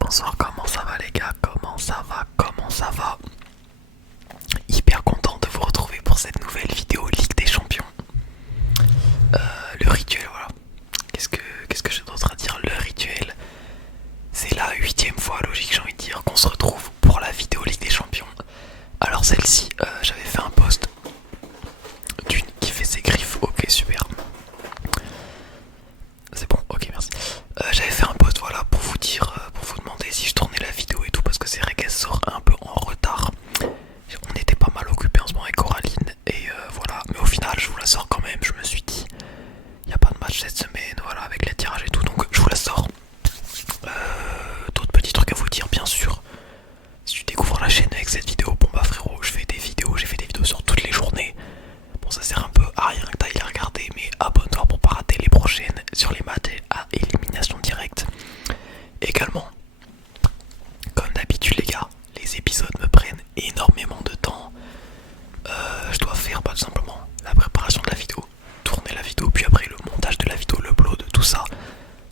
bonsoir, comment ça va les gars? Comment ça va? Hyper content de vous retrouver pour cette nouvelle vidéo Ligue des Champions. Le rituel, voilà. Qu'est-ce que j'ai d'autre à dire? Le rituel, c'est la 8ème fois, logique j'ai envie de dire, qu'on se retrouve pour la vidéo Ligue des Champions. Alors celle-ci, j'avais fait un post d'une qui fait ses griffes, ok super. C'est bon, ok merci. J'avais fait un post voilà pour vous dire, pour vous demander si je tournais la vidéo et tout parce que c'est vrai qu'elle sort un peu en retard. On était pas mal occupé en ce moment avec Coraline et voilà, mais au final je vous la sors quand même. Je me suis dit, il n'y a pas de match cette semaine, voilà, avec les tirages et tout, donc je vous la sors. D'autres petits trucs à vous dire bien sûr. Si tu découvres la chaîne avec cette vidéo, bon bah frérot, j'ai fait des vidéos sur toutes les journées. Bon ça sert un peu à rien que t'ailles les regarder, mais abonne-toi pour pas rater les prochaines sur les matchs à élimination directe. Également, comme d'habitude les gars, les épisodes me prennent énormément de temps. Je dois faire pas tout simplement la préparation de la vidéo, tourner la vidéo, puis après le montage de la vidéo, le upload, tout ça.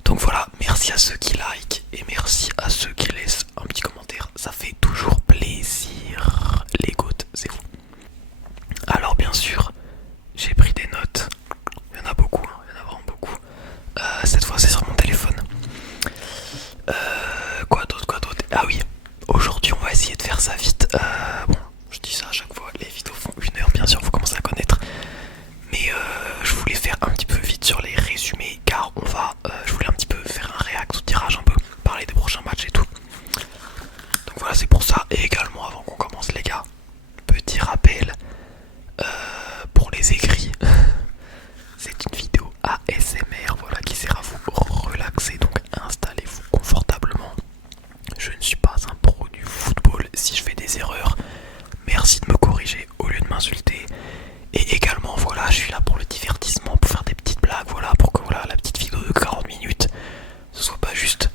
Donc voilà, merci à ceux qui like et merci à ceux qui laissent un petit commentaire, ça fait toujours plaisir. Les gouttes, c'est vous. Alors bien sûr, j'ai pris des notes, il y en a beaucoup, hein, il y en a vraiment beaucoup. Cette fois c'est sur mon téléphone. Quoi d'autre? Ah oui, aujourd'hui on va essayer de faire ça vite. Bon, je dis ça à chaque fois, les vidéos font 1 heure bien sûr, vous commencez à connaître. Mais je voulais faire un petit peu vite sur les résumés car je voulais un petit peu faire un react au tirage un peu, parler des prochains matchs et tout. Donc voilà c'est pour ça. Et également avant qu'on commence les gars, petit rappel pour les écrits. C'est une vidéo ASMR voilà, qui sert à vous relaxer, donc installez-vous confortablement. Je ne suis pas un pro du football, si je fais des erreurs, merci de me corriger au lieu de m'insulter. Et également voilà, je suis là pour le divertissement, pour faire des petites blagues, voilà, pour que voilà, la petite vidéo de 40 minutes, ce soit pas juste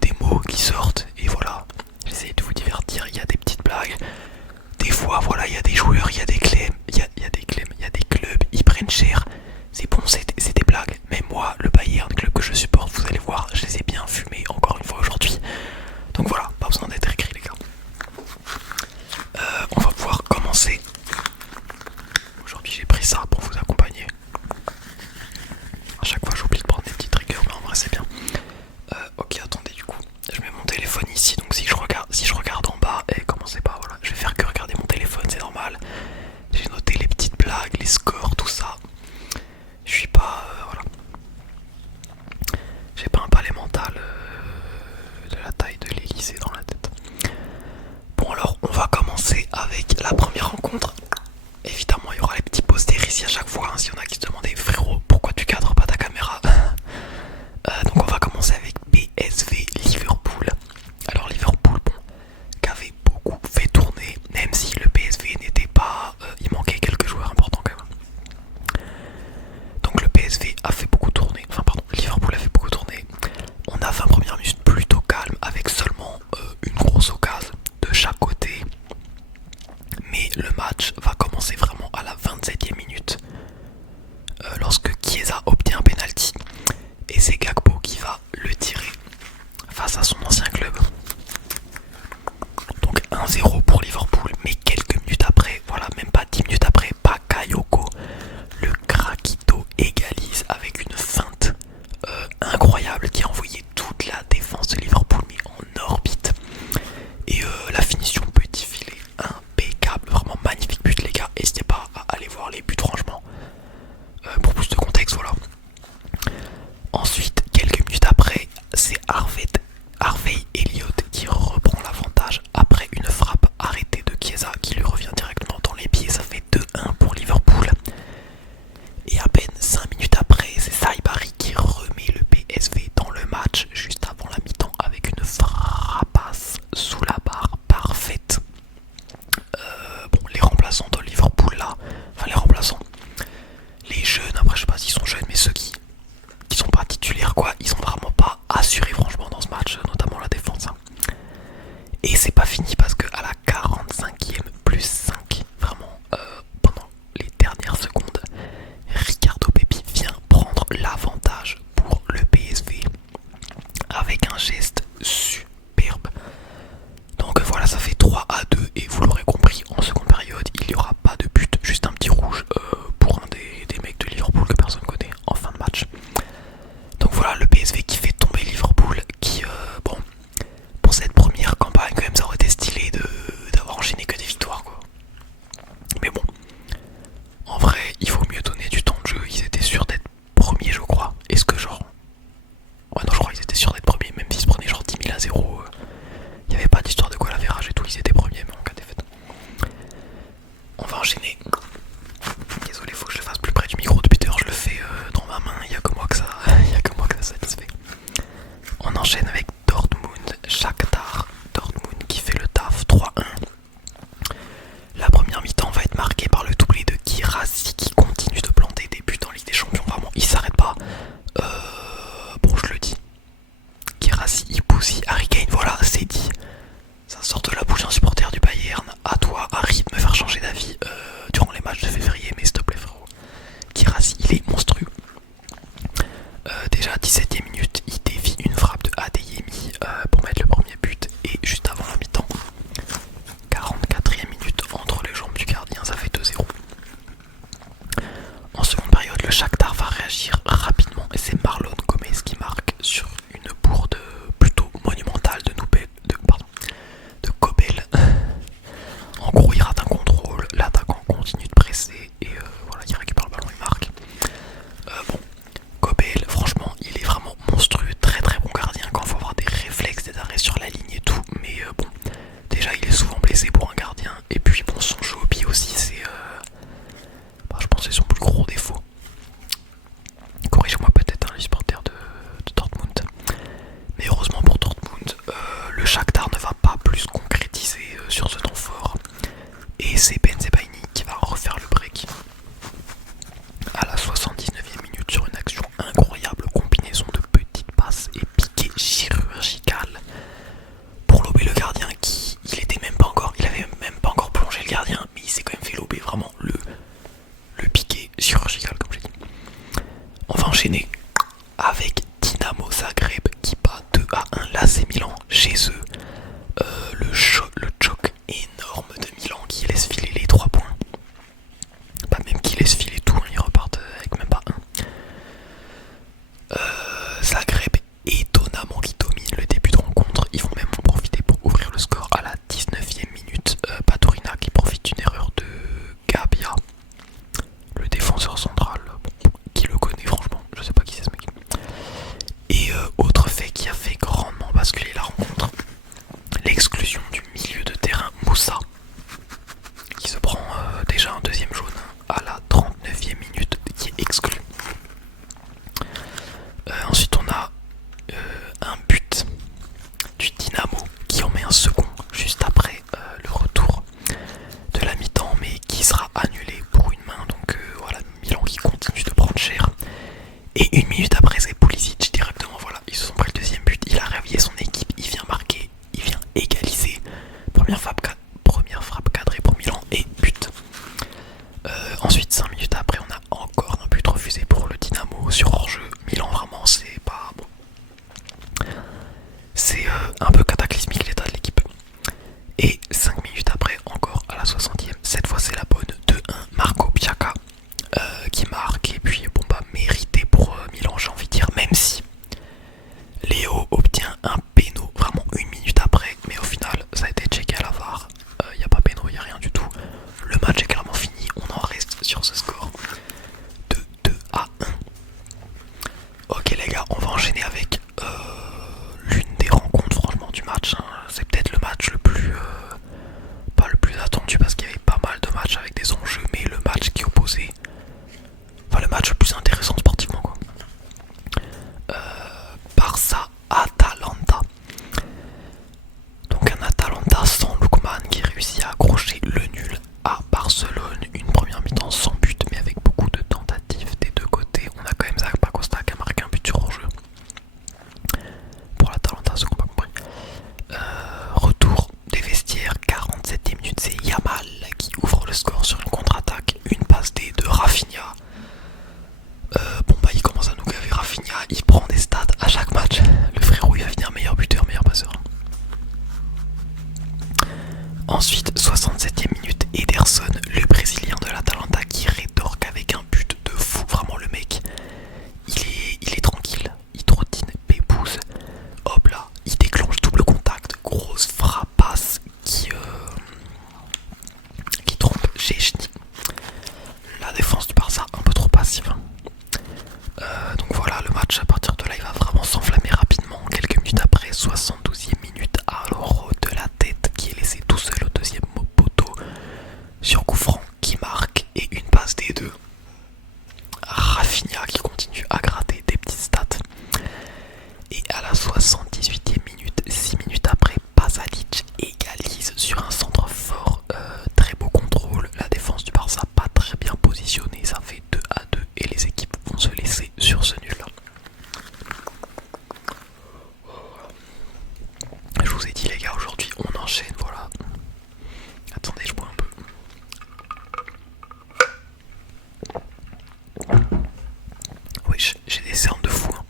des mots qui sortent, et voilà, j'essaie de vous divertir, il y a des petites blagues. Des fois voilà, il y a des joueurs, il y a des clés, il y a des clubs, ils prennent cher. C'est bon, c'est des blagues. Mais moi, le Bayern, club que je supporte, vous allez voir, je les ai bien fumés encore une fois aujourd'hui. Donc voilà, pas besoin d'être écrit les gars. On va pouvoir commencer. Aujourd'hui j'ai pris ça pour vous accompagner. À chaque fois j'oublie de prendre des petits triggers, mais en vrai c'est bien. Ok attendez du coup, je mets mon téléphone ici, donc si je regarde en bas, et commencez pas, voilà, je vais faire que regarder mon téléphone, c'est normal. J'ai noté les petites blagues, les scores, tout ça. Je suis pas, voilà. J'ai pas un palais mental de la taille de l'Élysée dans la tête. Bon alors on va commencer avec la première rencontre. Évidemment il y aura les petits posters ici à chaque fois, hein, s'il y en a qui se demandaient frérot pourquoi tu cadres pas ta caméra. Donc on va commencer avec PSV Liverpool. Alors Liverpool bon, qui avait beaucoup fait tourner, même si le PSV n'était pas, il manquait quelques joueurs importants quand même. Donc le PSV a fait beaucoup tourner, enfin pardon, Liverpool a fait beaucoup tourner. On a 20 premières minutes plutôt calmes avec seulement une grosse occasion de chaque côté. Mais le match va commencer vraiment à la 27e minute lorsque Chiesa obtient un penalty et c'est Gakpo qui va le tirer face à son ancien club. Donc 1-0 pour Liverpool, mais quelques minutes après, voilà, même pas 10 minutes après, Bakayoko, le Krakito, égalise avec une feinte incroyable qui a envoyé toute la défense de Liverpool mais en orbite. Et la finition petit filet impeccable, vraiment magnifique but les gars. N'hésitez pas à aller voir les buts franchement. Pour plus de contexte, voilà. Ensuite, quelques minutes après, c'est Harvey Elliott qui reprend l'avantage après une frappe arrêtée de Chiesa qui lui revient directement dans les pieds. Ça fait 2-1 pour Liverpool. Et à peine 5 minutes après, c'est Saibari qui remet le PSV dans le match juste avant la mi-temps avec une frappasse sous la barre parfaite. Bon, les remplaçants de Liverpool là, enfin les remplaçants, les jeunes, après je sais pas s'ils sont jeunes, mais ceux qui sont pas titulaires quoi, ils sont vraiment pas assurés franchement dans ce match, notamment la défense. Hein. Et c'est pas fini parce que à la 45e plus 5, vraiment pendant les dernières secondes, Ricardo Pepi vient prendre l'avantage pour le PSV avec un geste super déjà à 17ème minute, il dévie une frappe de Adeyemi pour mettre le premier but. Et juste avant la mi-temps, 44ème minute, entre les jambes du gardien, ça fait 2-0. En seconde période, le Shakhtar va réagir rapidement et c'est Marlon Gomez qui marque sur une bourde plutôt monumentale de Kobel. En gros, il rate un contrôle, l'attaquant continue de presser et voilà, il récupère le ballon, il marque. Bon, Kobel, franchement, il est vraiment monstrueux, très très bon gardien quand il faut avoir des réflexes, des arrêts sur la ligne et tout. Mais bon, déjà, il est souvent blessé pour un gardien. Et puis, bon, son jeu au pied aussi, c'est je pense que c'est son plus gros défaut. Corrigez-moi peut-être les supporters de Dortmund. Mais heureusement pour Dortmund, le Shakhtar ne va pas plus concrétiser sur ce temps fort. Et c'est Bensebaini qui va refaire le break. À la 79ème minute sur une action incroyable, combinaison de petites passes et piqué chirurgical pour lober le gardien qui il avait même pas encore plongé le gardien, mais il s'est quand même fait lober vraiment le piqué chirurgical comme j'ai dit. On va enchaîner avec Dinamo Zagreb qui bat 2-1 l'AC Milan chez eux. Le choc énorme de Milan qui laisse filer les 3 points. Pas même qui laisse filer tout, ils repartent avec même pas un. Zagreb étonnamment qui domine le début de rencontre. Ils vont même en profiter pour ouvrir le score à la 19ème minute. Baturina qui profite d'une erreur de Gabia, le défenseur central, qui le connaît franchement, je sais pas qui c'est ce mec. Et autre fait qui a fait grandement basculer la rencontre, l'exclusion du milieu de terrain Moussa, qui se prend déjà un deuxième jaune à la 39ème minute, qui est exclu. Ensuite on a un but du Dynamo qui en met un second juste après le retour de la mi-temps, mais qui sera annulé pour une main. Donc voilà, Milan qui continue de prendre cher. Et une minute après, c'est Pulisic directement. Voilà, ils se sont pris le deuxième but. Il a réveillé son équipe, il vient marquer, il vient égaliser. Première frappe cadrée pour Milan et but. Ensuite, 5 minutes après, on a encore un but refusé pour le Dynamo sur hors-jeu. Milan, vraiment, c'est pas bon. C'est un peu cataclysmique l'état de l'équipe. Et 5 minutes après, encore à la 60ème, cette fois c'est la bonne 2-1, Marco Bianca qui marque. Et puis bon bah mérité pour Milan, j'ai envie de dire, même si Léo obtient un péno vraiment une minute après, mais au final ça a été checké à la VAR, il n'y a pas péno, il n'y a rien du tout. Le match est clairement fini, on en reste sur ce score de 2-1. Ok les gars, on va enchaîner avec l'une des rencontres franchement du match, hein. C'est peut-être le match le plus pas le plus attendu parce qu'il y avait pas mal de matchs avec des enjeux, mais le match qui opposait, enfin le match le plus intéressant sportivement quoi. Barça Atalanta. Donc un Atalanta sans Lookman qui réussit à accrocher le nul à Barcelone. Une première mi-temps sans but mais avec beaucoup de tentatives des deux côtés. On a quand même Zach Pacosta qui a marqué un but sur hors-jeu pour l'Atalanta, ce qu'on n'a pas compris. Retour des vestiaires, 47ème minute, c'est Yamal qui ouvre le score sur une contre-attaque, une passe D de Rafinha. Bon bah il commence à nous gaver Rafinha, il prend des stats à chaque match. Le frérot il va finir meilleur buteur, meilleur passeur. Ensuite 67ème minute, Ederson, le brésilien de l'Atalanta qui rétorque avec un but de fou. Vraiment le mec, il est tranquille, il trottine, pépouze. Hop là, il déclenche double contact, grosse frappasse qui trompe Chechny. La défense du Barça un peu trop passive. Donc voilà, le match à partir de là il va vraiment s'enflammer rapidement. Quelques minutes après, 72ème minute, Aloro de la tête qui est laissé tout seul au deuxième poteau sur coup franc qui marque, et une passe des deux. Rafinha qui continue à gratter des petites stats. Et à la 78ème minute, 6 minutes après, Pasalic égalise sur un centre fort. Très beau contrôle, la défense du Barça pas très bien positionnée, ça fait 2-2 et les équipes vont se laisser sur ce nul. Je vous ai dit les gars, aujourd'hui on enchaîne, voilà. Attendez, je bois un peu. Oui, j'ai des cernes de fou, hein.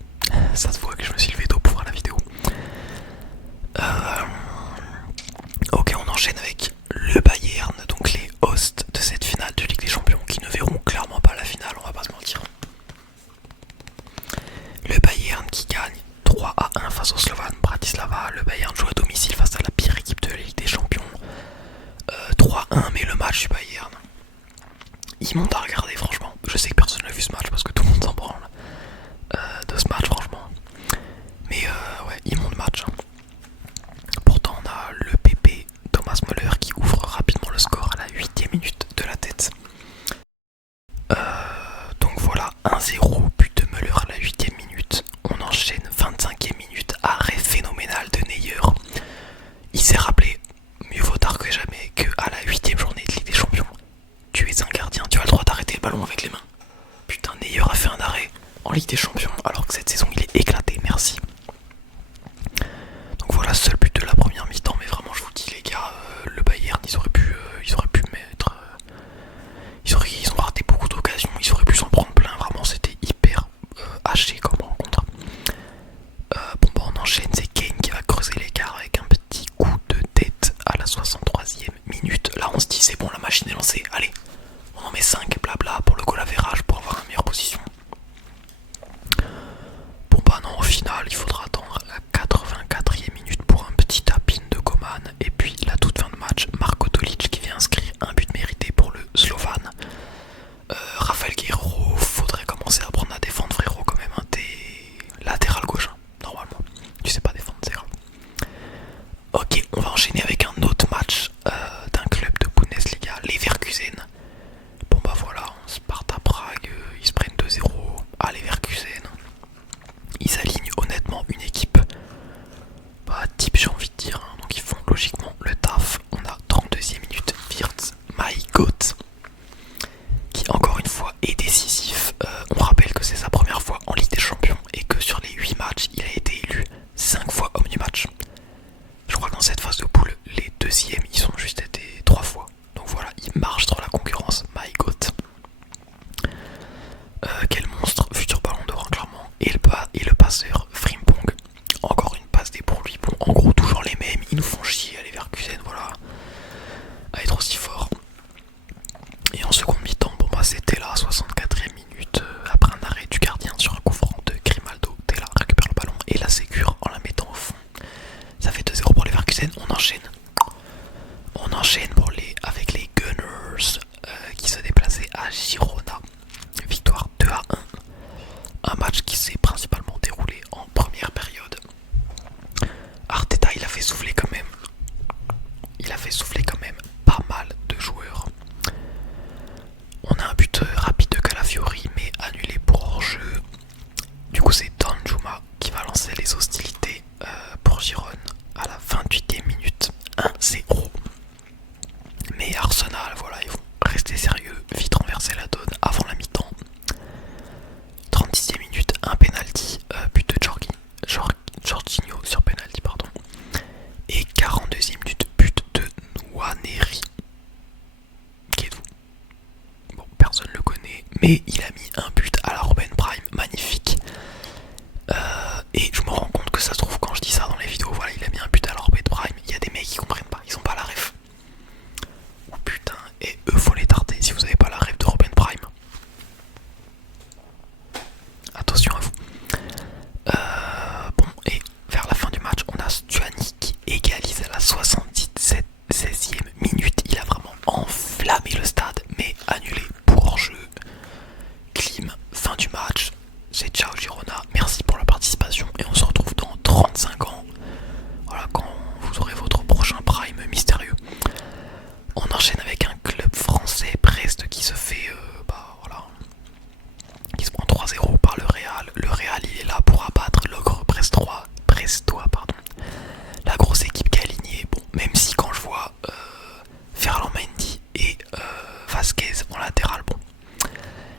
immonde à regarder, franchement. Je sais que personne n'a vu ce match parce que tout le monde s'en branle de ce match, franchement. Mais ouais, immonde match. Hein. Pourtant, on a le PP Thomas Müller qui ouvre rapidement le score à la 8ème minute de la tête. Donc voilà, 1-0, but de Müller à la 8ème minute. On enchaîne 25ème minute, arrêt phénoménal de Neuer. Il s'est rappelé, mieux vaut tard que jamais, qu'à la 8ème journée de Ligue des Champions, tu es un gardien, tu as le droit d'arrêter le ballon avec les mains. Putain, Neuer a fait un arrêt en Ligue des Champions alors que cette saison il est éclaté, merci. Donc voilà, seul but de la première mi-temps, mais vraiment je vous le dis les gars, le Bayern ils auraient pu mettre... ils ont raté beaucoup d'occasions, ils auraient pu s'en prendre plein, vraiment c'était hyper haché comme rencontre. Bon bah on enchaîne, c'est Kane qui va creuser l'écart avec un petit coup de tête à la 63ème minute. Là on se dit c'est bon, la machine est lancée, allez, on en met 5, blabla, pour le goal average, pour avoir une meilleure position. Bon bah non, au final il faudra attendre la 84ème minute pour un petit tapin de Coman. Et puis la toute fin de match, Marko Tolic qui vient inscrire un but mérité pour le Slovane. Rafael Guerreiro, faudrait commencer à apprendre à défendre, frérot, quand même, hein. T'es latéral gauche, hein, normalement. Tu sais pas défendre, c'est grave. Ok, on va enchaîner avec un autre match d'un club de Bundesliga, Leverkusen. Bon bah voilà, Sparta Prague, ils se prennent 2-0 à Leverkusen. Ils alignent honnêtement une équipe type, j'ai envie de dire, hein. Donc ils font logiquement le taf. On a 32ème minute, Wirtz, my God, qui encore une fois est décisif. On rappelle que c'est sa première fois en Ligue des Champions et que sur les 8 matchs il a été élu 5 fois homme du match. Je crois que dans cette phase de poule, les deuxièmes ils ont juste été 3 fois. Donc voilà, il marche sur la concurrence, my God. Quel monstre, futur ballon d'or, clairement. Et le passeur Frimpong, encore une passe D pour lui. Bon, en gros toujours les mêmes, ils nous font chier à Leverkusen, voilà, à être aussi fort. Et en seconde mi-temps, bon bah c'était la 64ème minute, après un arrêt du gardien sur un coup franc de Grimaldo. Tella récupère le ballon et la sécure en la mettant au fond. Ça fait 2-0 pour Leverkusen, on enchaîne. On enchaîne avec les Gunners qui se déplaçaient à Girona. Victoire 2-1. Un match qui s'est principalement déroulé en première période. Arteta il a fait souffler quand même. Pas mal de joueurs. On a un but rapide de Calafiori mais annulé pour hors-jeu. Du coup c'est Danjuma qui va lancer les hostilités pour Girona à la 28ème minute. 1-0. Mais Arsenal, voilà, ils vont rester sérieux, vite renverser la donne avant la mi-temps. 36ème minute, un penalty, but de Jorginho sur penalty, pardon. Et 42ème minute, but de Nwaneri. Qui êtes-vous? Bon, personne le connaît, mais il a mis un but à la Robben Prime, magnifique. Et je me rends compte que ça se trouve quand je dis ça dans les vidéos, voilà, il a mis un but à la Robben Prime, il y a des mecs qui comprennent pas, ils ont pas la ref. Oh putain, et eux faut les tarder si vous avez pas la ref de Robben Prime. Attention à vous. Bon, et vers la fin du match, on a Stuani qui égalise à la 76ème minute. Il a vraiment enflammé le stade, mais annulé pour hors-jeu. Clim, fin du match. C'est ciao Girona. Merci pour la participation et on se retrouve dans 35 ans. Voilà, quand vous aurez votre prochain prime mystérieux. On enchaîne avec un club français, Brest, qui se fait voilà, qui se prend 3-0 par le Real. Le Real il est là pour abattre l'ogre Brestois, pardon. La grosse équipe qui est alignée. Bon, même si quand je vois Ferland Mendy et Vasquez en latéral, bon,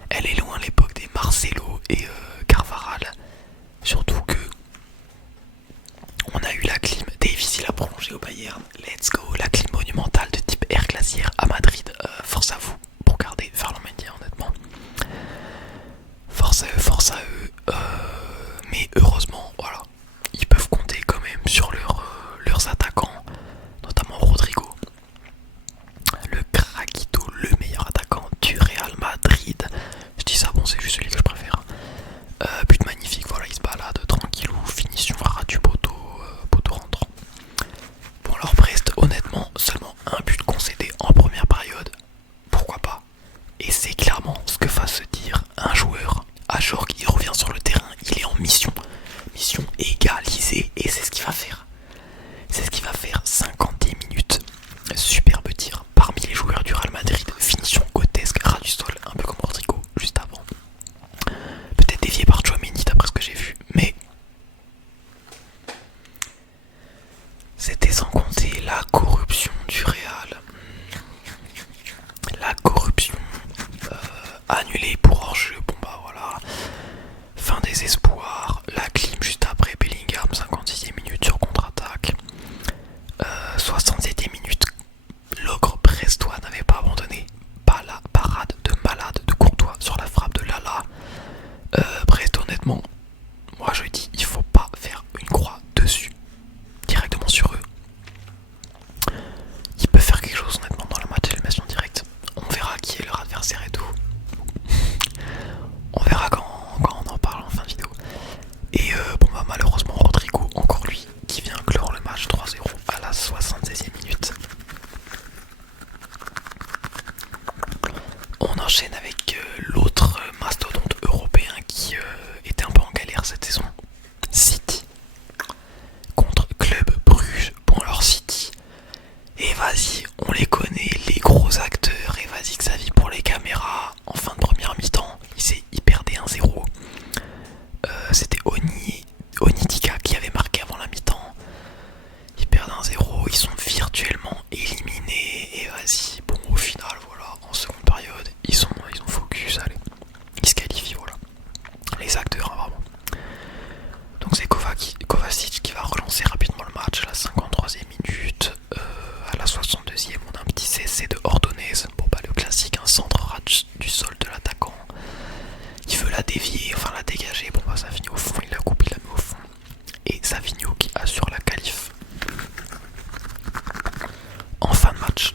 elle est loin l'époque des Marcelo et Carvaral. Surtout que on a eu la clim, Davies il a prolongé au Bayern, let's go, la clim monumentale de type air glaciaire à Madrid. Force à vous pour garder Ferland Mendy, honnêtement. Force à eux, mais heureusement, voilà, ils peuvent compter quand même sur leurs attaquants, notamment Rodrigo, le Craquito, le meilleur attaquant du Real Madrid. Je dis ça, bon, c'est juste celui que je préfère. But magnifique, voilà, il se balade tranquillou, finition ras du poteau rentrant. Bon alors Brest, honnêtement, seulement un but concédé en première période. Pourquoi mission égalisée et c'est ce qu'il va faire. C'est ce qu'il va faire, 50 minutes. Superbe tir parmi les joueurs du Real Madrid. Finition grotesque, ras du sol, un peu comme Rodrigo juste avant. Peut-être dévié par Tchouaméni d'après ce que j'ai vu, mais c'était sans compter la corruption du Real. La corruption annulée pour hors-jeu, bon bah voilà. Fin des espoirs, la clim juste après Bellingham, 56e minute sur contre-attaque. 67e minute, l'ogre brestois n'avait pas abandonné. Pas la parade de malade de Courtois sur la frappe de Lala. Brest, honnêtement, moi je dis il faut pas faire une croix dessus, directement sur eux. Il peut faire quelque chose honnêtement dans le match d'élimination directe. On verra qui est leur adversaire et tout. On verra quand on en parle en fin de vidéo. Et bon bah malheureusement Rodrigo, encore lui, qui vient clore le match 3-0 à la 76e minute. On enchaîne avec l'autre mastodonte européen qui était un peu en galère cette saison. City contre Club Bruges. Bon alors City, et vas-y, on les connaît, les gros acteurs, et vas-y Xavi pour les caméras. En fin de première mi-temps, il perdait 1-0. C'était Onitika qui avait marqué avant la mi-temps. Ils perdent 1-0, ils sont virtuellement éliminés. Et vas-y, bon au final voilà, en seconde période, ils ont focus, allez. Ils se qualifient, voilà. Les acteurs, hein, vraiment. Donc c'est Kovacic qui va relancer rapidement le match à la 53e minute. À la 62e, on a un petit CSC de Ordonez. Bon bah le classique, un centre ras du sol de l'attaquant. Il veut la dévier, enfin la dégager. Bon bah ça finit au fond, il la coupe, il la met au fond. Et Savigno qui assure la qualif. En fin de match.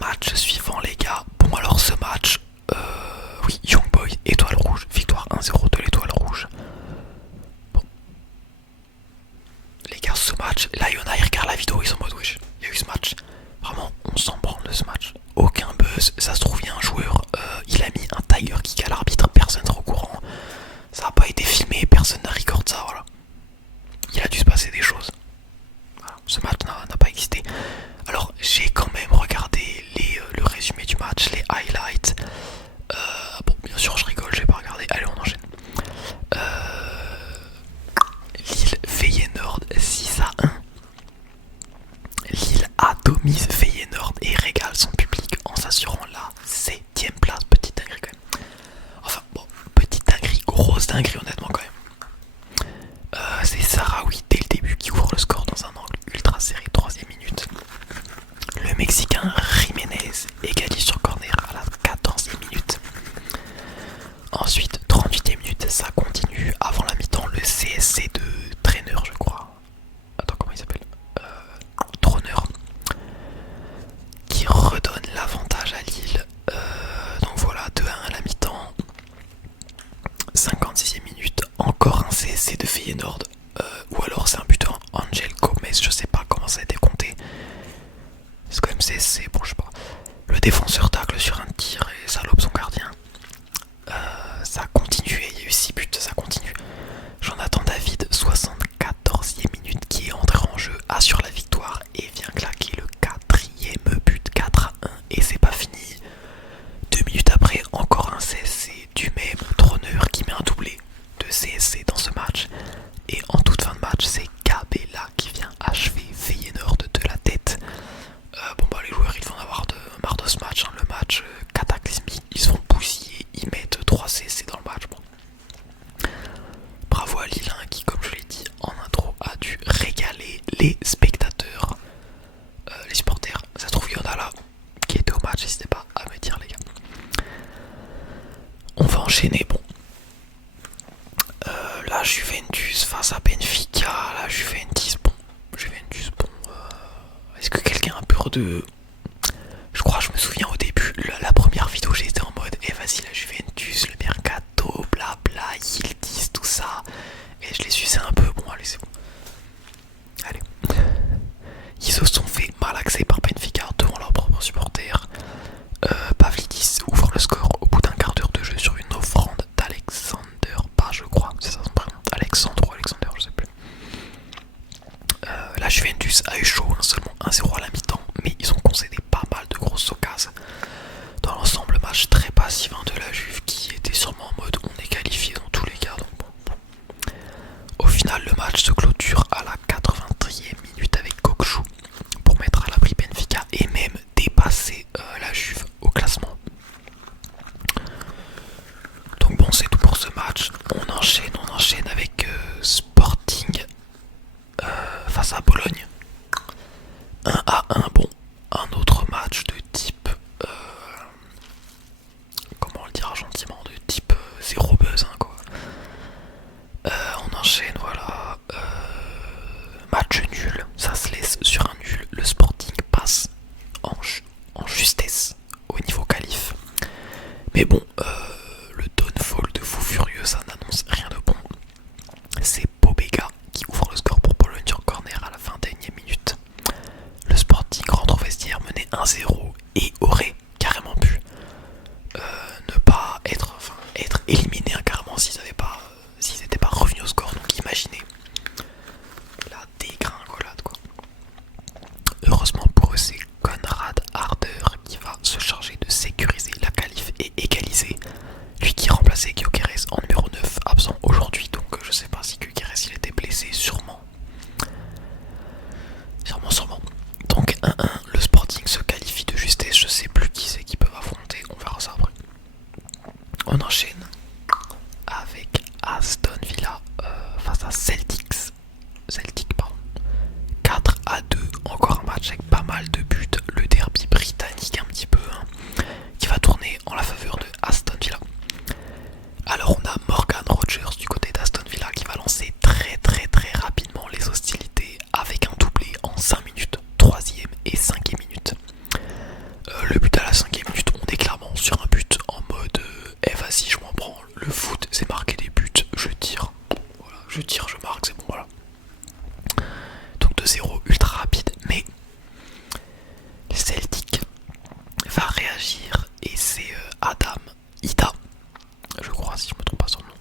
Match suivant les gars. Bon alors ce match, oui, Young Boy, étoile rouge, victoire 1-0 de l'étoile rouge. Bon. Les gars, ce match, là Yona il regarde la vidéo, ils sont en mode wesh, il y a eu ce match. Vraiment, on s'en branle de ce match. Aucun buzz, ça se trouve il y a un joueur, il a mis un Tiger Kick à l'arbitre, personne n'est au courant. Ça n'a pas été filmé, personne n'a record ça, voilà. Il a dû se passer des choses. Voilà, ce match n'a pas existé. Alors j'ai quand même regardé le résumé du match, les highlights. Bon bien sûr je rigole, j'ai pas regardé. Allez on enchaîne. Lille Feyenoord 6-1. Lille atomise Feyenoord et régale son public en s'assurant la 7ème place. Petite dinguerie quand même. Enfin bon, petite dinguerie, grosse dinguerie honnêtement quand même. C'est Sarawi dès le début qui ouvre le score dans un angle ultra serré, 3ème minute. Le Mexicain Jiménez égalise sur corner à la 14e minute. Ensuite, 38e minute, ça continue. Avant la mi-temps, le CSC de Trainer, je crois. Attends, comment il s'appelle Trainer. Qui redonne l'avantage à Lille. Donc voilà, 2-1 à la mi-temps. 56e minute, encore un CSC de Feyenoord. Ou alors c'est un buteur Angel Gomez, je sais pas comment ça a été compté. C'est quand même CSC, bon je sais pas. Le défenseur tacle sur un tir et ça lobe son gardien. Ça continue et il y a eu 6 buts, ça continue. Jonathan David, 74e minute qui est entré en jeu, assure la victoire et vient claquer le 4ème but, 4-1 et c'est pas fini. 2 minutes après, encore un CSC du même Trôneur qui met un doublé de CSC dans ce match. Et en toute fin de match, c'est Gabella qui vient achever Feyenoord de la tête. Bon bah les joueurs ils vont avoir marre de ce match, hein. Le match cataclysmique, ils se font bousiller, ils mettent 3 CSC dans le match. Bon. Bravo à Lille hein, qui comme je l'ai dit en intro a dû régaler les spectateurs, les supporters. Ça se trouve il y en a là qui étaient au match, n'hésitez pas à me dire les gars. On va enchaîner, bon. La Juventus face à Benfica, la Juventus bon. Est-ce que quelqu'un a peur de... Je crois, je me souviens au début, la première vidéo j'étais en mode vas-y la Juventus, le mercato, blabla, Yildiz, tout ça. Et je les suçais un peu, bon allez c'est bon. Allez. Ils se sont fait malaxer par Benfica devant leurs propres supporters. Pavlidis ouvre le score au bout d'un quart d'heure de jeu sur une offrande d'Alexander Page, Aston Villa face à Celtic, pardon. 4-2, encore un match avec pas mal de buts, le derby britannique un petit peu, hein, qui va tourner en la faveur de Aston Villa. Alors on a Morgan Rogers du côté d'Aston Villa qui va lancer très rapidement les hostilités avec un doublé en 5 minutes, 3ème et 5ème minute. Le but à la 5ème minute, on est clairement sur un but en mode vas-y je m'en prends, le foot c'est marquer des buts, je tire, voilà, je marque, c'est bon, voilà. Donc 2-0 ultra rapide, mais Celtic va réagir et c'est Adam Ida, je crois si je me trompe pas son nom,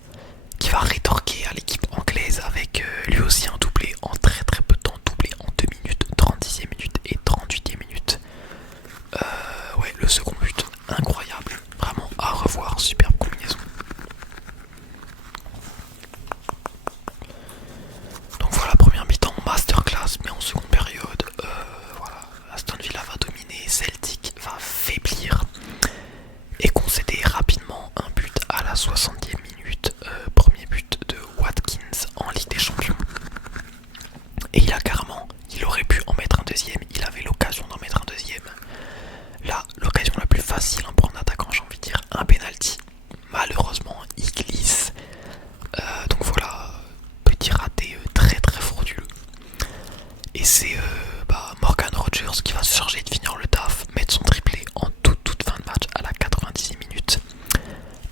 qui va rétorquer à l'équipe anglaise avec lui aussi un doublé en très peu de temps, doublé en 2 minutes, 36e minute et 38e minute. Ouais, le second but, incroyable, vraiment à revoir, superbe combinaison. Donc voilà, première mi-temps, masterclass, mais en seconde période, voilà, Aston Villa va dominer, Celtic va faiblir et concéder rapidement un but à la 60e minute, premier but de Watkins en Ligue des Champions. Et il aurait pu en mettre un deuxième, il avait l'occasion d'en mettre un deuxième. Là, l'occasion la plus facile pour un attaquant, j'ai envie de dire, un penalty. Malheureusement, il glisse. Donc voilà, petit raté très frauduleux. Et c'est Morgan Rogers qui va se charger de finir le taf, mettre son triplé en toute fin de match à la 90e minute.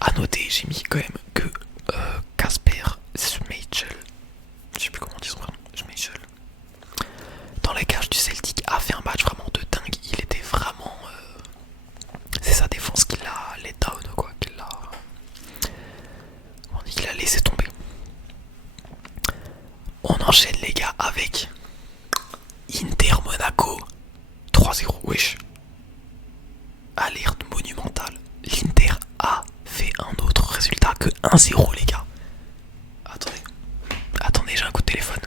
A noter, j'ai mis quand même que Kasper Schmeichel, je sais plus comment on dit son prénom, Schmeichel, dans les cages du Celtic a fait un match vraiment de dingue. Il était vraiment c'est sa défense qui l'a let down, quoi, qu'il a laissé tomber. On enchaîne les gars avec Inter Monaco 3-0, wesh. Alerte monumentale. L'Inter a fait un autre résultat que 1-0 les gars. Attendez, j'ai un coup de téléphone.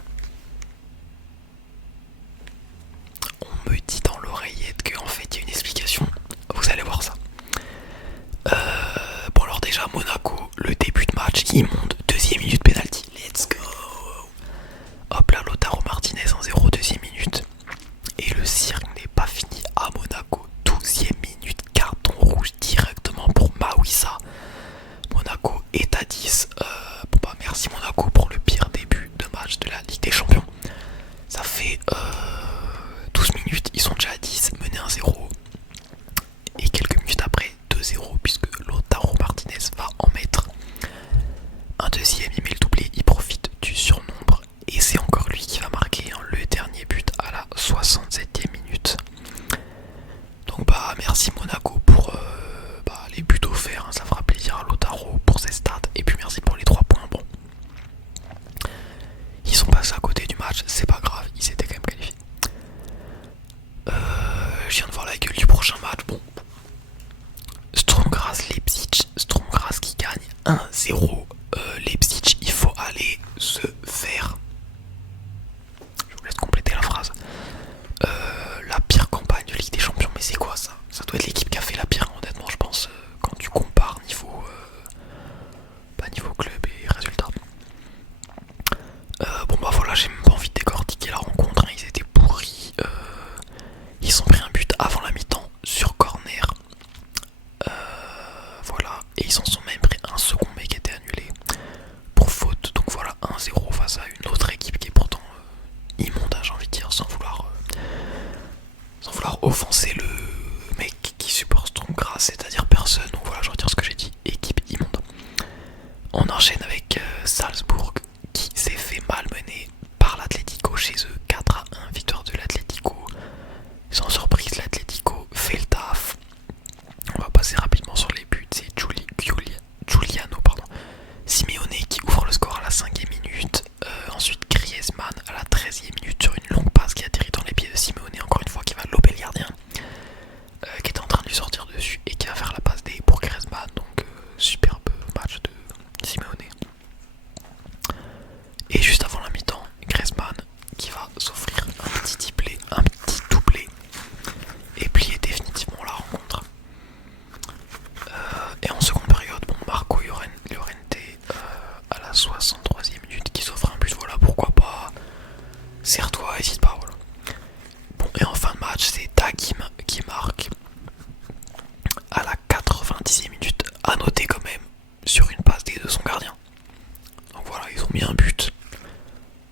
On me dit dans l'oreillette qu'en fait il y a une explication. Vous allez voir ça. Bon alors déjà Monaco, le début de match, immonde, deuxième minute penalty. Let's go. Hop là, Lautaro Martinez en 0, deuxième minute. Et le cirque n'est pas fini à Monaco. 12e minute, carton rouge directement pour Mawissa. Monaco est à 10. Merci Monaco pour le pire début de match de la Ligue des Champions. Ça fait 12 minutes, ils sont déjà à 10, menés 1-0. Et quelques minutes après, 2-0, puisque Lautaro Martinez va en mettre un deuxième. Il met le doublé, il profite du surnombre. Et c'est encore lui qui va marquer le dernier but à la 67e minute. Donc merci Monaco pour les buts offerts, hein, ça fera plaisir à Lautaro pour ses stats. Et puis merci pour les 3 points. Bon, ils sont passés à côté du match, c'est pas grave, ils étaient quand même qualifiés. Je viens de voir la gueule du prochain match. Bon, Sturm Graz Leipzig, Sturm Graz qui gagne 1-0. Leipzig, il faut aller se faire. Je vous laisse compléter la phrase. La pire campagne de Ligue des Champions, mais c'est quoi ça? Ça doit être l'équipe qui a fait la pire, honnêtement, je pense, quand tu compares niveau club et résultat. Voilà, j'ai même pas envie de décortiquer la rencontre, hein, ils étaient pourris. Ils ont pris un but avant la mi-temps sur corner. Voilà, et ils en sont même pris un second mais qui était annulé pour faute. Donc voilà, 1-0 face à une autre équipe qui est pourtant immonde, j'ai envie de dire, sans vouloir offenser le mec qui supporte Sturm Graz, c'est-à-dire personne. Donc voilà, je retire ce que j'ai dit, équipe immonde. On enchaîne avec Salzbourg qui s'est fait malmener par l'Atlético chez eux, 4-1, victoire de l'Atlético. Sans surprise, l'Atlético fait le taf. On va passer rapidement sur les buts. C'est Giuliano Simeone qui ouvre le score à la 5e minute. Ensuite Griezmann à la 13e minute sur une longue passe qui atterrit dans les pieds de Simeone, encore une fois qui va lober le gardien, qui était en train de lui sortir dessus et qui va faire la passe D pour Griezmann. Donc superbe match de Simeone. Et juste avant la mi-temps, Griezmann qui va s'offrir un petit doublé et plier définitivement la rencontre. Et en seconde période, Marco Llorente à la met un but,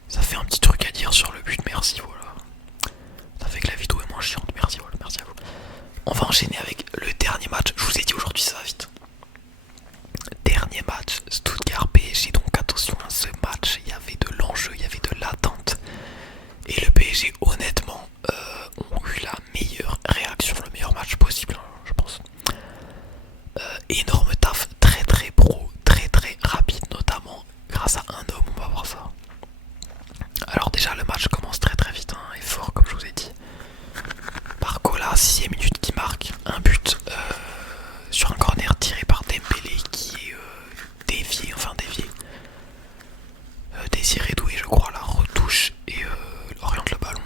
ça fait un petit truc à dire sur le but, merci, voilà. Ça fait que la vidéo est moins chiante, merci, voilà, merci à vous. On va enchaîner avec le dernier match, je vous ai dit aujourd'hui ça va vite. Dernier match, Stuttgart PSG, donc attention à ce match, il y avait de l'enjeu, il y avait de l'attente. Et le PSG honnêtement ont eu la meilleure réaction, le meilleur match possible, je pense. Énorme taf, très très pro, très très rapide, notamment grâce à un homme, on va voir ça. Alors déjà le match commence très très vite, et fort comme je vous ai dit. Barcola, 6ème minute qui marque un but sur un corner tiré par Dembélé qui est dévié, Désiré Doué je crois, la retouche et oriente le ballon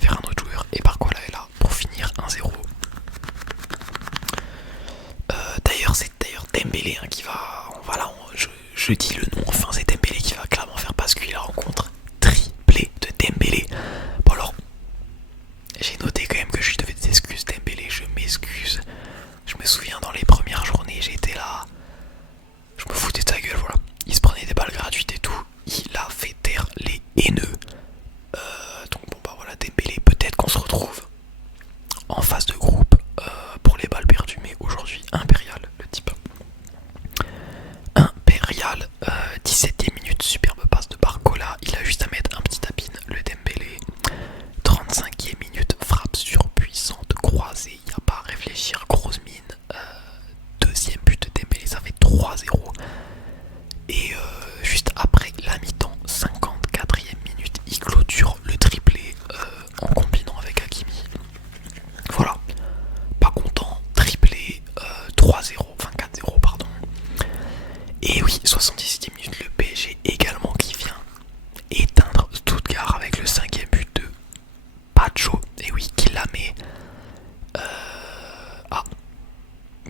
vers un autre joueur et Barcola est là pour finir 1-0. C'est d'ailleurs Dembélé qui va, voilà, je dis le nom enfin, c'est Dembélé qui va clairement faire basculer la rencontre. Triplé de Dembélé. Bon alors, j'ai noté quand même que je lui devais des excuses Dembélé, je m'excuse. Je me souviens dans les premières journées, j'étais là, je me foutais de sa gueule, voilà. Il se prenait des balles gratuites et tout, il a fait taire les haineux. Donc bon bah voilà, Dembélé, peut-être qu'on se retrouve en phase de groupe pour les balles perdues, mais aujourd'hui Impérial, le type. Impérial, 17ème minute, superbe passe de Barcola, il a juste à mettre un petit tapin, le Dembélé. 35ème minute, frappe surpuissante, croisée, il n'y a pas à réfléchir, grosse mine. Deuxième but de Dembélé, ça fait 3-0. Et juste après la mi-temps, 54ème minute, il clôture le triplé en combinant avec Hakimi. Voilà, pas content, triplé, 3-0, enfin 4-0 pardon. Et oui, 77ème minute, le PSG également qui vient éteindre Stuttgart avec le 5ème but de Pacho. Et oui, qui la met. Ah,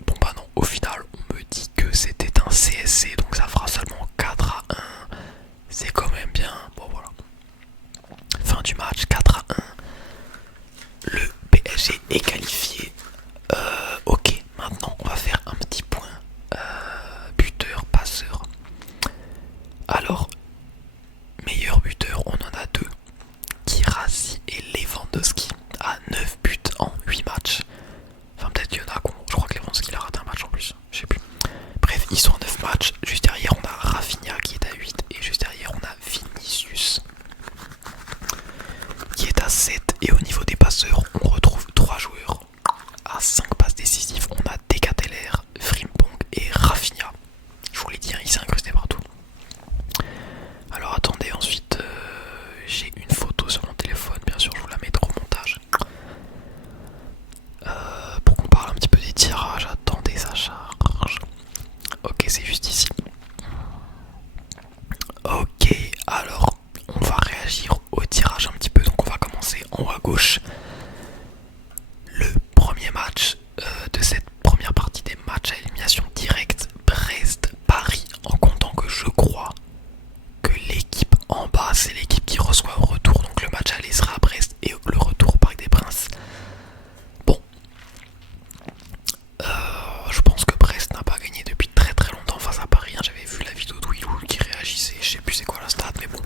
bon bah non, au final on me dit que c'était un CSC, donc ça fera seulement 4-1. C'est quand même bien, bon voilà. Fin du match, 4-1. Le PSG est qualifié. Ok, maintenant on va faire un petit point buteur, passeur. Alors, meilleur buteur, on en a deux. Kirasi et Lewandowski à 9 buts en 8 matchs. Enfin peut-être qu'il y en a, je crois que Lewandowski a raté un match en plus, je sais plus. Bref, ils sont à 9 matchs. Juste derrière on a Rafinha qui est à 8 et juste derrière on a Vinicius qui est à 7. Et au niveau des passeurs, on retrouve 3 joueurs à 5 passes décisives. On a Decateler, Frimpong et Rafinha. Je vous l'ai dit, il s'est incrusté partout. Alors attendez, ensuite j'ai une photo sur mon téléphone, bien sûr je vous la mettrai au montage. Pour qu'on parle un petit peu des tirages, attendez ça charge. Ok, c'est juste ici. Ok, alors on va réagir au tirage un petit peu, donc on va commencer en haut à gauche. Le premier match de cette première partie des matchs à élimination directe, Brest-Paris, en comptant que je crois que l'équipe en bas c'est l'équipe qui reçoit au retour, donc le match aller sera à Brest et le retour au Parc des Princes. Bon, je pense que Brest n'a pas gagné depuis très très longtemps face à Paris, j'avais vu la vidéo de Willou qui réagissait, je sais plus c'est quoi la stat mais bon,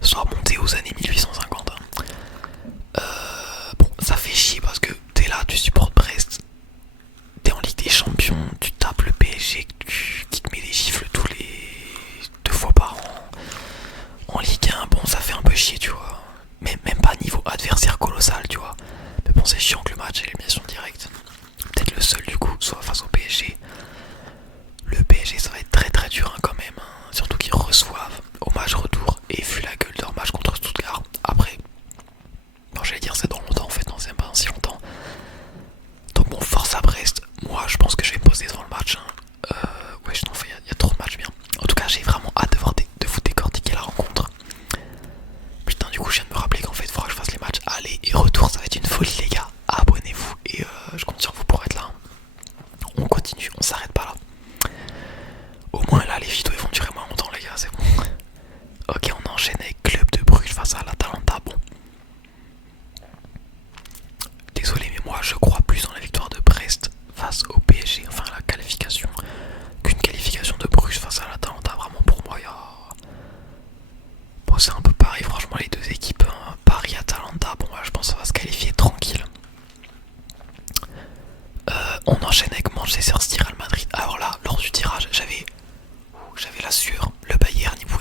ça a remonté aux années 1850.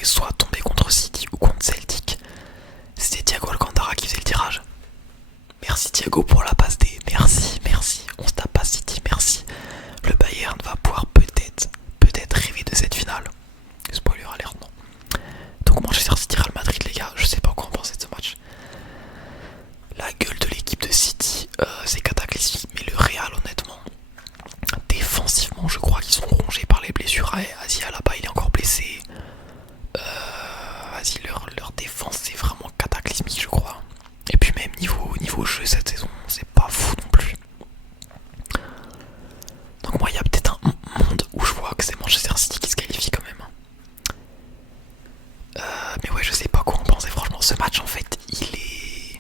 pouvait soit tomber contre City ou contre Celtic. C'était Thiago Alcantara qui faisait le tirage. Merci Thiago pour la passe D. Merci, merci. On se tape pas City, merci. Le Bayern va pouvoir peut-être rêver de cette finale. Spoiler alert, non. Donc Manchester City Real Madrid, les gars, je sais pas quoi en penser de ce match. La gueule de l'équipe de City, c'est cataclysmique, mais le Real, honnêtement, défensivement, je crois qu'ils sont rongés par les blessures. Asia là-bas, il est encore blessé. Vas-y, leur défense, c'est vraiment cataclysmique, je crois. Et puis même niveau jeu cette saison, c'est pas fou non plus. Donc moi, il y a peut-être un monde où je vois que c'est Manchester City qui se qualifie quand même. Mais ouais, je sais pas quoi en penser. Franchement, ce match, en fait, il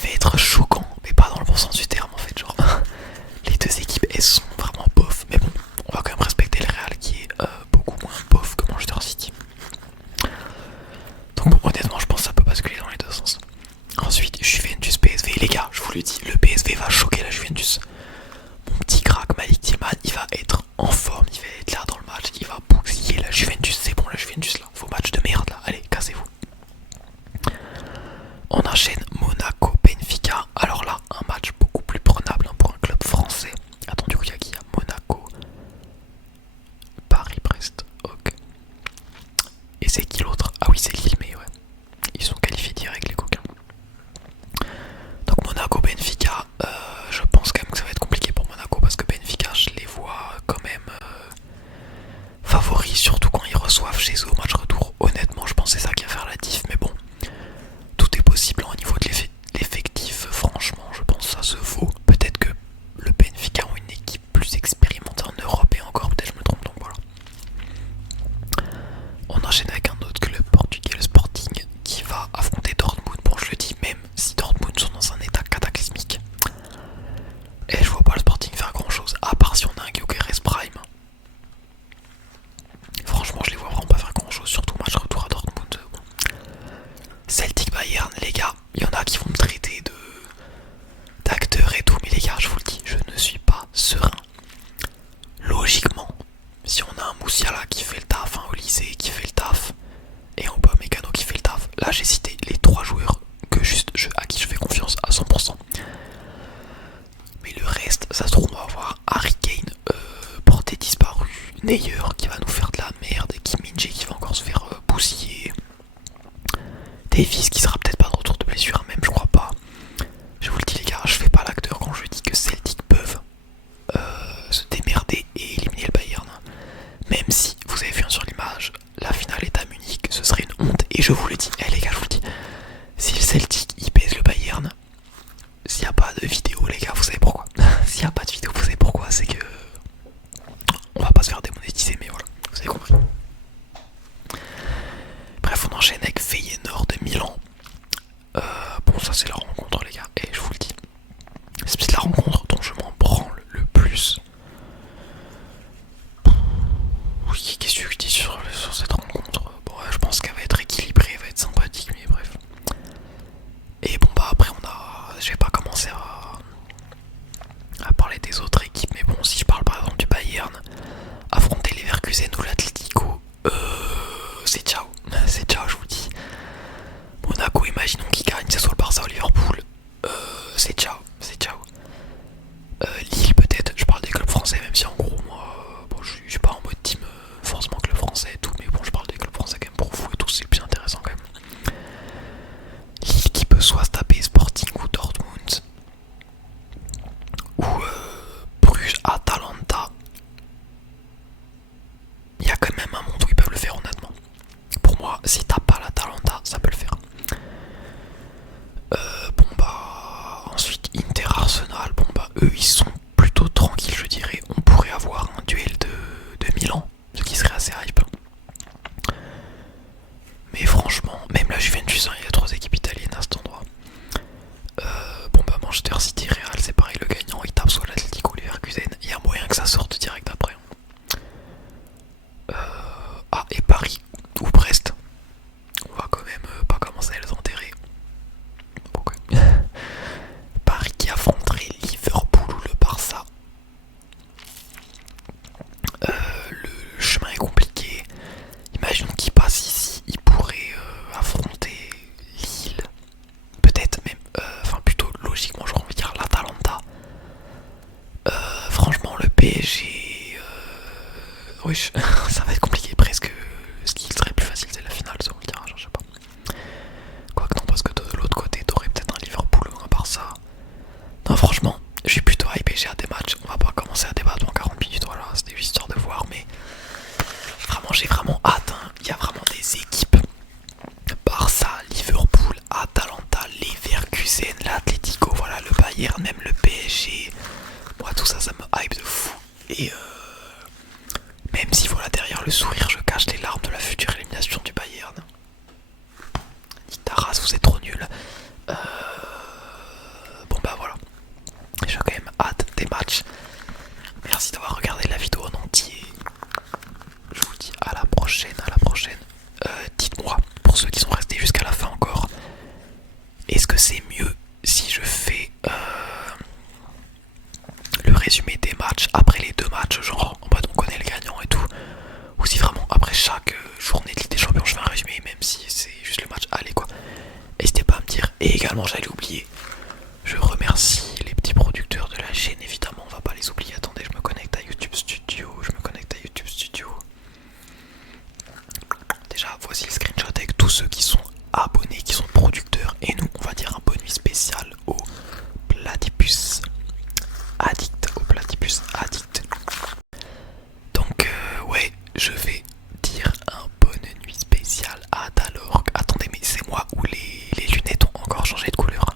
va être choquant, mais pas dans le bon sens du terme, en fait. Genre, les deux équipes, elles sont vraiment bof. Mais bon, on va quand même respecter le Real qui est beaucoup moins bof que Manchester City. Donc bon, honnêtement, je pense que ça peut basculer dans les deux sens. Ensuite, Juventus PSV, les gars, je vous le dis, le PSV va choquer la Juventus. Mon petit crack Malik Tillman, il va être en forme, il va être là dans le match, il va bousiller la Juventus, c'est bon la Juventus là, faux match de merde là, allez, cassez-vous. On enchaîne Monaco Benfica, alors là, un match beaucoup plus prenable pour un club français. Attends, du coup, il y a qui? Monaco, Paris-Brest, ok. Et c'est qui l'autre? Ah oui, c'est Lille, mais ouais, ils sont qualifiés direct les coquins. Donc Monaco Benfica, je pense quand même que ça va être compliqué pour Monaco parce que Benfica, je les vois quand même favoris, surtout quand ils reçoivent chez eux au match retour. Honnêtement, je pense que c'est ça qui va faire la diff, mais bon, tout est possible au niveau de l'effectif. Franchement, je pense que ça se vaut. Peut-être que le Benfica ont une équipe plus expérimentée en Europe et encore, peut-être je me trompe, donc voilà. On enchaîne avec un autre club portugais, le Sporting, qui va affronter Dortmund. Bon, je le dis, même si Dortmund sont dans un état cataclysmique, et je vois pas le Sporting faire grand chose, à part si on a un Gyökeres Prime. Franchement, je les vois vraiment pas faire grand chose, surtout match retour à Dortmund. Bon. Celtic Bayern, les gars, il y en a qui vont me traiter d'acteur et tout, mais les gars, je vous le dis, je ne suis pas serein. Logiquement, si on a un Moussiala qui fait le taf, un Olysée qui fait le taf, et un Upamecano qui fait le taf, là j'ai cité les trois joueurs à qui je fais confiance à 100%. Mais le reste, ça se trouve, on va avoir Harry Kane porté disparu, Neuer qui va nous faire de la merde, Kim Min-jae qui va encore se faire bousiller, Davies qui sera peut-être pas de retour de blessure, même je crois pas. Je vous le dis les gars, je fais pas l'acteur quand je dis que Celtic peuvent se démerder et éliminer le Bayern. Même si, vous avez vu sur l'image, la finale est à Munich, ce serait une honte. Et je vous le dis, les gars, je vous le dis, si le Celtic il pèse le Bayern, s'il n'y a pas de vidéo les gars, vous savez pourquoi. S'il n'y a pas de vidéo, vous savez pourquoi, c'est que on va pas se faire démonétiser, mais voilà, vous avez compris. Bref, on enchaîne avec Feyenoord de Milan. Bon, ça c'est la rencontre les gars, et je vous le dis, c'est peut-être la rencontre dont je m'en branle le plus. Oui, qu'est-ce que je dis sur cette rencontre? Bon, je pense qu'elle va être équilibrée, elle va être sympathique, mais bref. Et bon, bah après, je vais pas commencer à parler des autres équipes, mais bon, si je parle par exemple du Bayern, affronter les Leverkusen ou l'Atlético, c'est ciao. C'est ciao, je vous dis. Monaco, imaginons qu'il gagne, que ce soit le Barça ou Liverpool, c'est ciao, c'est ciao. Lille peut-être, je parle des clubs français, même si en gros moi, bon, je suis pas en mode team forcément club français et tout, mais bon je parle des clubs français quand même pour vous et tout, c'est le plus intéressant quand même. Lille qui peut soit se taper Sporting ou Dortmund, ou Bruges, Atalanta. Il y a quand même un monde où ils peuvent le faire honnêtement. Pour moi, si t'as pas l'Atalanta, ça peut le faire. Bon bah ensuite Inter Arsenal, bon bah eux ils sont plutôt tranquilles je dirais. On pourrait avoir un duel de Milan, ce qui serait assez hype. Mais franchement, même la Juventus, hein, il y a 3 équipes italiennes à cet endroit. Bon bah Manchester City, Real, c'est pareil, le gagnant il tape soit l'Atlético ou les Leverkusen. Il y a moyen que ça sorte direct après. Ah et Paris ou Brest. On va quand même pas commencer à les enterrer. Pourquoi? Paris qui affronterait Liverpool ou le Barça. Le chemin est compliqué. Imaginons qu'ils passent déjà, voici le screenshot avec tous ceux qui sont abonnés, qui sont producteurs. Et nous, on va dire un bonne nuit spécial au platypus addict. Au platypus addict. Donc, ouais, je vais dire un bonne nuit spécial à Dalorg. Attendez, mais c'est moi où les lunettes ont encore changé de couleur?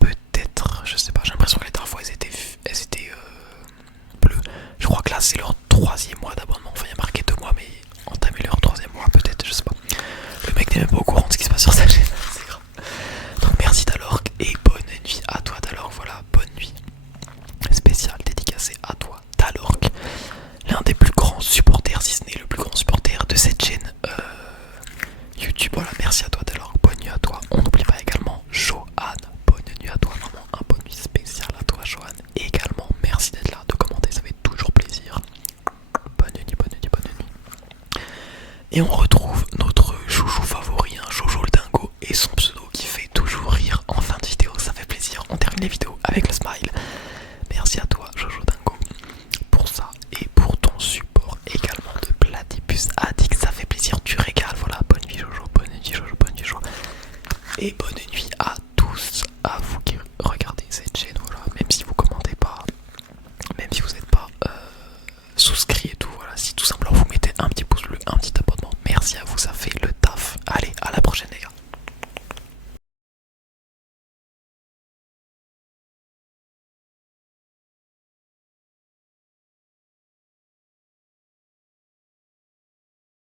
Peut-être, je sais pas, j'ai l'impression que les dernières fois elles étaient bleues. Je crois que là c'est leur troisième mois d'abonnement. Enfin, il y a marqué 2 mois, mais entamer leur troisième mois, peut-être, je sais pas. Le mec n'est même pas au courant de ce qui se passe sur sa chaîne, c'est grave. Donc, merci Dalorg et bonne nuit à toi, Dalorg. Voilà, bonne nuit spéciale dédicacée à toi, Dalorg, l'un des plus grands supporters, si ce n'est le plus grand supporter de cette chaîne YouTube. Voilà, merci à toi Dalorg, bonne nuit à toi. On n'oublie pas également Johan, bonne nuit à toi, vraiment un bonne nuit spéciale à toi, Johan. Et également, merci d'être là, de commenter, ça fait toujours plaisir. Bonne nuit, bonne nuit, bonne nuit. Et on retrouve notre chouchou favori, hein, Jojo le dingo, et son pseudo qui fait toujours rire en fin de vidéo, ça fait plaisir. On termine les vidéos avec le smile. Merci à toi, Jojo dingo, pour ça et pour ton support également de Platypus Addict, ça fait plaisir, tu régales. Voilà, bonne nuit Jojo, bonne nuit Jojo, bonne nuit Jojo. Et bonne